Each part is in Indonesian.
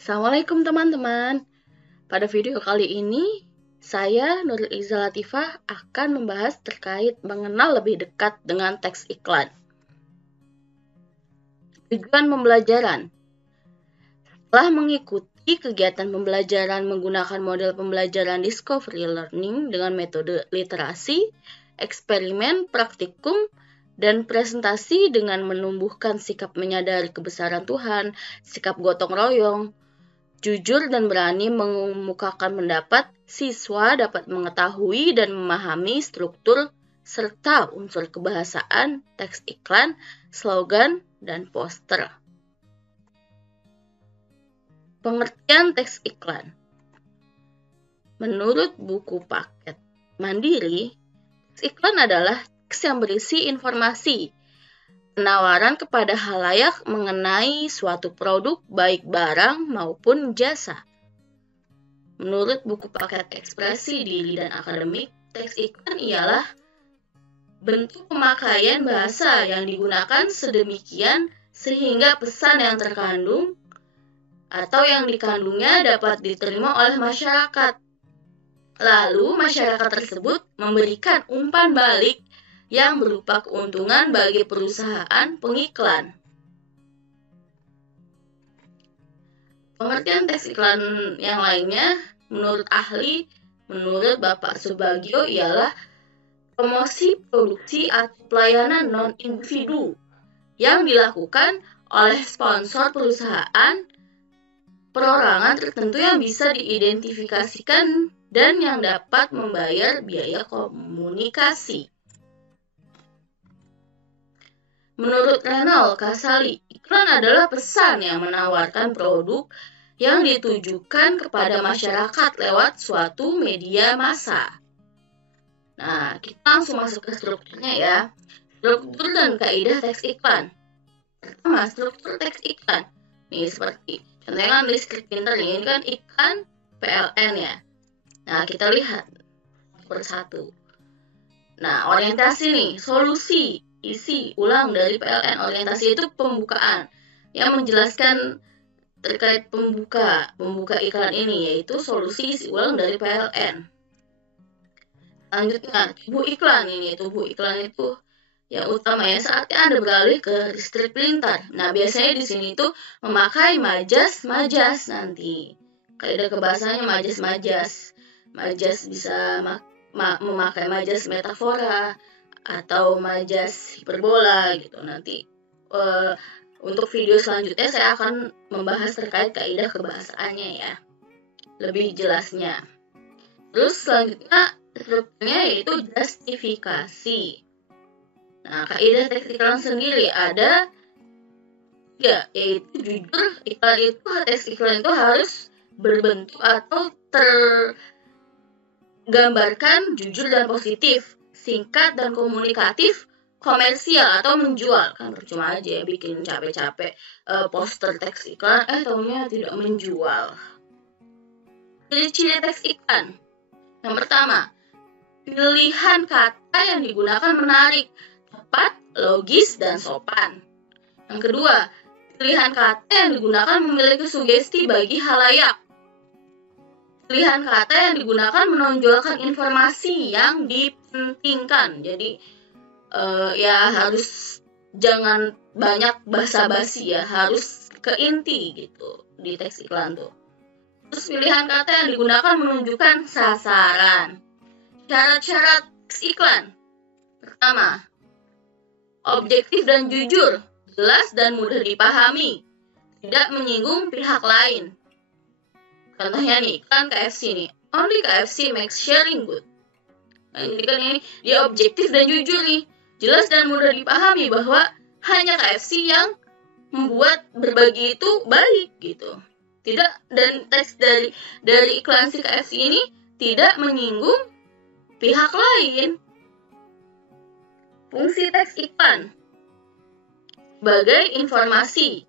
Assalamualaikum teman-teman. Pada video kali ini, saya Nurul Iza Latifah akan membahas terkait mengenal lebih dekat dengan teks iklan. Tujuan pembelajaran. Setelah mengikuti kegiatan pembelajaran menggunakan model pembelajaran Discovery Learning dengan metode literasi, eksperimen, praktikum, dan presentasi dengan menumbuhkan sikap menyadari kebesaran Tuhan, sikap gotong royong, jujur dan berani mengemukakan pendapat, siswa dapat mengetahui dan memahami struktur serta unsur kebahasaan, teks iklan, slogan, dan poster. Pengertian teks iklan. Menurut buku paket Mandiri, teks iklan adalah teks yang berisi informasi penawaran kepada khalayak mengenai suatu produk baik barang maupun jasa. Menurut buku paket ekspresi diri dan akademik, teks iklan ialah bentuk pemakaian bahasa yang digunakan sedemikian sehingga pesan yang terkandung atau yang dikandungnya dapat diterima oleh masyarakat. Lalu masyarakat tersebut memberikan umpan balik yang berupa keuntungan bagi perusahaan pengiklan. Pengertian teks iklan yang lainnya, menurut menurut Bapak Subagio ialah promosi produksi atau pelayanan non-individu yang dilakukan oleh sponsor perusahaan, perorangan tertentu yang bisa diidentifikasikan dan yang dapat membayar biaya komunikasi. Menurut Renal Kasali, iklan adalah pesan yang menawarkan produk yang ditujukan kepada masyarakat lewat suatu media massa. Nah, kita langsung masuk ke strukturnya ya. Struktur dan kaidah teks iklan. Pertama, struktur teks iklan. Nih, seperti contohnya di Script Pinter ini kan iklan PLN ya. Nah, kita lihat persatu. Nah, orientasi nih, solusi, isi ulang dari PLN. Orientasi itu pembukaan yang menjelaskan terkait pembuka iklan ini, yaitu solusi isi ulang dari PLN. Selanjutnya, tubuh iklan ini. Tubuh iklan itu yang utama ya, saatnya Anda beralih ke Script Printer. Nah, biasanya di sini tuh memakai majas nanti. Kaidah kebahasanya majas. Majas bisa memakai majas metafora atau majas hiperbola gitu. Nanti untuk video selanjutnya saya akan membahas terkait kaidah kebahasaannya ya, lebih jelasnya. Terus selanjutnya strukturnya yaitu justifikasi. Nah, kaidah teks iklan sendiri ada ya, yaitu jujur. Teks iklan itu harus berbentuk atau tergambarkan jujur dan positif, singkat dan komunikatif, komersial atau menjual. Kan percuma aja ya bikin capek-capek poster teks iklan, taunya tidak menjual. Ciri-ciri teks iklan. Yang pertama, pilihan kata yang digunakan menarik, tepat, logis, dan sopan. Yang kedua, pilihan kata yang digunakan memiliki sugesti bagi khalayak. Pilihan kata yang digunakan menonjolkan informasi yang dipentingkan. Jadi ya harus jangan banyak basa-basi ya, harus ke inti gitu di teks iklan tuh. Terus pilihan kata yang digunakan menunjukkan sasaran. Syarat-syarat teks iklan. Pertama, objektif dan jujur, jelas dan mudah dipahami, tidak menyinggung pihak lain. Contohnya nih, iklan KFC nih, only KFC makes sharing good. Nah, jadi kan ini dia objektif dan jujur nih, jelas dan mudah dipahami bahwa hanya KFC yang membuat berbagi itu baik gitu. Tidak, dan teks dari iklan si KFC ini tidak menyinggung pihak lain. Fungsi teks iklan sebagai informasi,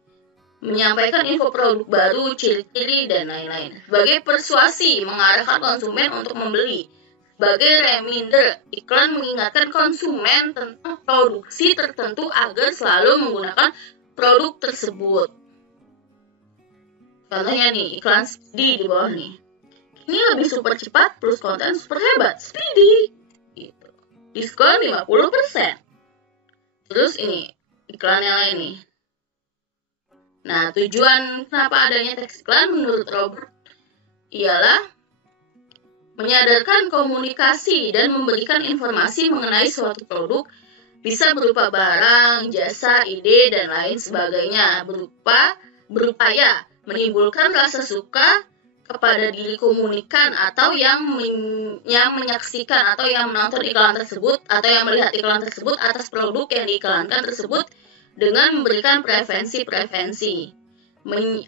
menyampaikan info produk baru, ciri-ciri, dan lain-lain. Sebagai persuasi, mengarahkan konsumen untuk membeli. Sebagai reminder, iklan mengingatkan konsumen tentang produksi tertentu agar selalu menggunakan produk tersebut. Contohnya nih, iklan Speedy di bawah nih. Ini lebih super cepat plus konten super hebat, Speedy. Gitu. Diskon 50%. Terus ini, iklan yang lain nih. Nah, tujuan kenapa adanya teks iklan menurut Robert ialah menyadarkan komunikasi dan memberikan informasi mengenai suatu produk bisa berupa barang, jasa, ide, dan lain sebagainya, berupaya menimbulkan rasa suka kepada diri komunikan atau yang menyaksikan atau yang menonton iklan tersebut atau yang melihat iklan tersebut atas produk yang diiklankan tersebut dengan memberikan preferensi,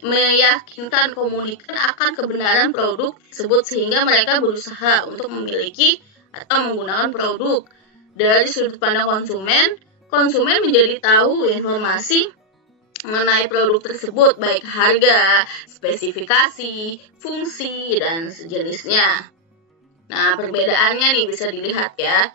meyakinkan komunikan akan kebenaran produk tersebut sehingga mereka berusaha untuk memiliki atau menggunakan produk. Dari sudut pandang konsumen menjadi tahu informasi mengenai produk tersebut, baik harga, spesifikasi, fungsi, dan sejenisnya. Nah, perbedaannya nih bisa dilihat ya.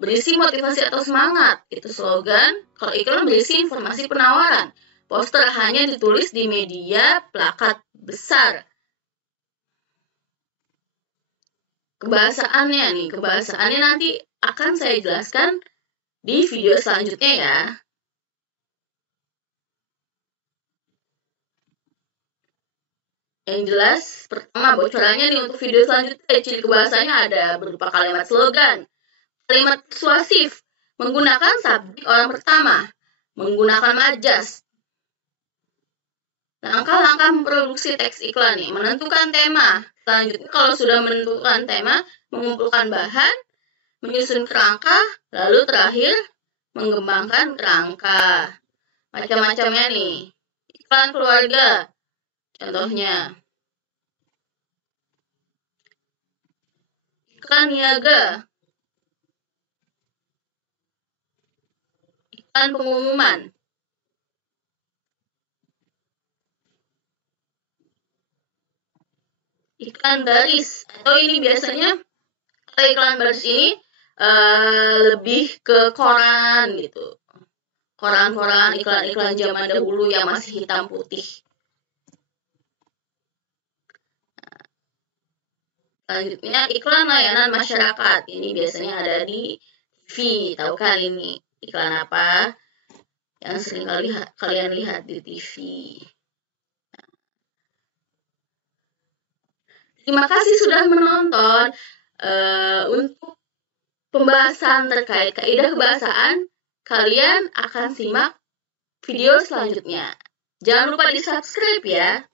Berisi motivasi atau semangat, itu slogan. Kalau iklan berisi informasi penawaran. Poster hanya ditulis di media plakat besar. Kebahasaannya nanti akan saya jelaskan di video selanjutnya ya. Yang jelas, pertama bocorannya nih untuk video selanjutnya, ciri kebahasanya ada berupa kalimat slogan, kalimat persuasif, menggunakan subjek orang pertama, menggunakan majas. Langkah-langkah memproduksi teks iklan nih, menentukan tema. Selanjutnya kalau sudah menentukan tema, mengumpulkan bahan, menyusun kerangka, lalu terakhir mengembangkan kerangka. Macam-macamnya nih. Iklan keluarga, contohnya. Iklan niaga. Iklan pengumuman. Iklan baris, atau ini biasanya kalau iklan baris ini lebih ke koran gitu. Koran-koran, iklan-iklan zaman dahulu yang masih hitam putih. Selanjutnya iklan layanan masyarakat. Ini biasanya ada di TV. Tahu kan ini iklan apa? Yang sering kalian lihat di TV. Terima kasih sudah menonton. Untuk pembahasan terkait kaidah kebahasaan, kalian akan simak video selanjutnya. Jangan lupa di subscribe ya.